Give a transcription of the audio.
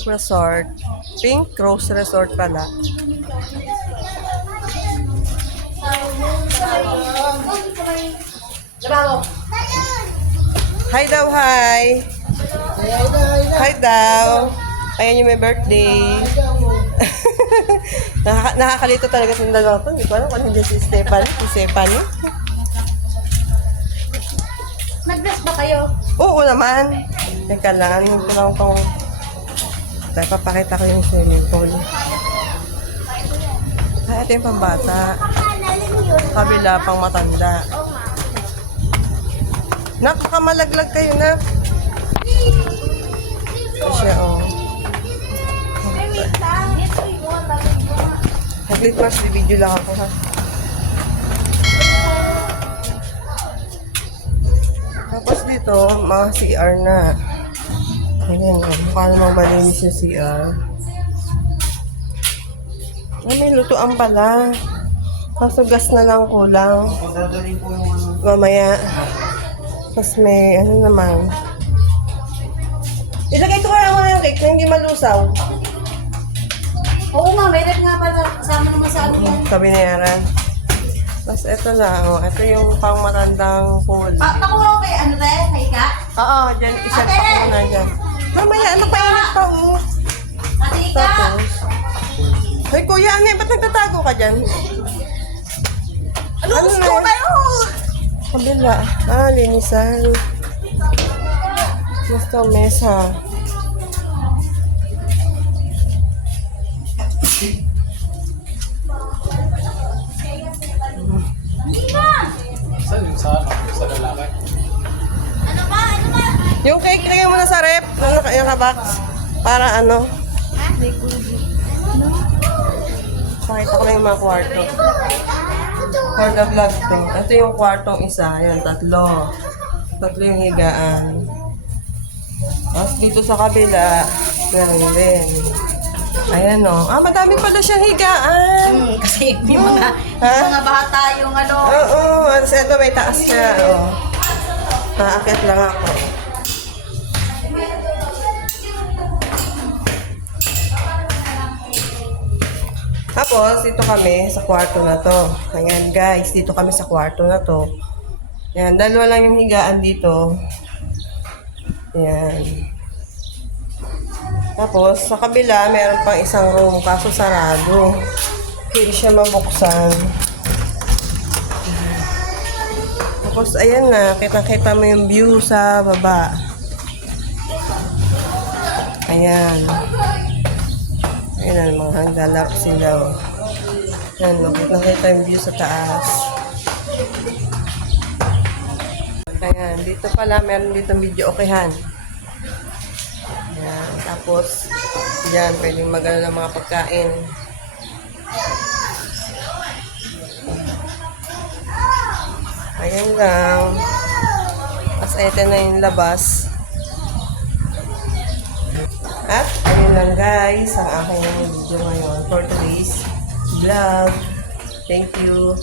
Pink Resort. Pink Rose Resort pala. Hi daw, hi. Hi daw. Ayan yung may birthday. Nakakalito talaga itong dalawa to. Hindi ko alam kung hindi si Stephanie. Si Stephanie. Nag-dress ba kayo? Oo naman. Teka lang. Ano ko lang itong... Papakita ko yung swimming pool. Ito yung pambata. Kabila pang matanda. Napakamalaglag kayo na. Siya, oh. Haglit mas, video lang ako, ha. Tapos dito, mga CR na. Ayan, paano mabalinis yung CR. Ay, may lutuan pala. Kaso gas na lang kulang. Mamaya. Tapos may, ano naman. Ilagay ko kaya mga yung cake na hindi malusaw. Oo nga, may rep nga pala. Kasama naman sa ano yan. Kabinayaran. Tapos ito lang. Oh. Ito yung pang matandang pool. Pakuha ko kay ano tayo? Kay Ka? Oo, dyan. Isa pa ko na dyan. Mamaya, ano pa init pa, oh. Ate Ika? Tapos. Ay, kuya, ano ba't nagtatago ka dyan? Ano gusto kayo? Kabila. Linisan. Gusto mesa. Saan yung sa lalaki? Ano ba? Ano ba? Yung cake, lagay mo na sa rep. Yung naka-box. Para ano? Pakita ko lang yung mga kwarto. For the vlog to. Ito yung kwartong isa. Ayan, tatlo. Tatlo yung higaan. Tapos dito sa kabila, meron din. Ayan o. Madami pala siyang higaan. Kasi yung mga, mga bata yung ano. Oo. Tapos ito may taas siya. Naakit lang ako. Tapos, dito kami sa kwarto na to. Ayan guys, dito kami sa kwarto na to. Ayan, dalawa lang yung higaan dito. Ayan. Tapos, sa kabila, meron pang isang room, kaso sarado. Hindi siya mabuksan. Tapos, ayan na, kitang-kita mo yung view sa baba. Ayan. Ayan, mga hanggalak sila. Ayan, makita yung view sa taas. Ayan, dito pala, meron dito video okayan. Ayan, tapos, dyan, pwedeng magano ng mga pagkain. Ayan lang. Tapos, ito na yung labas. At, ayun lang guys, ang aking video ngayon for today's vlog. Thank you.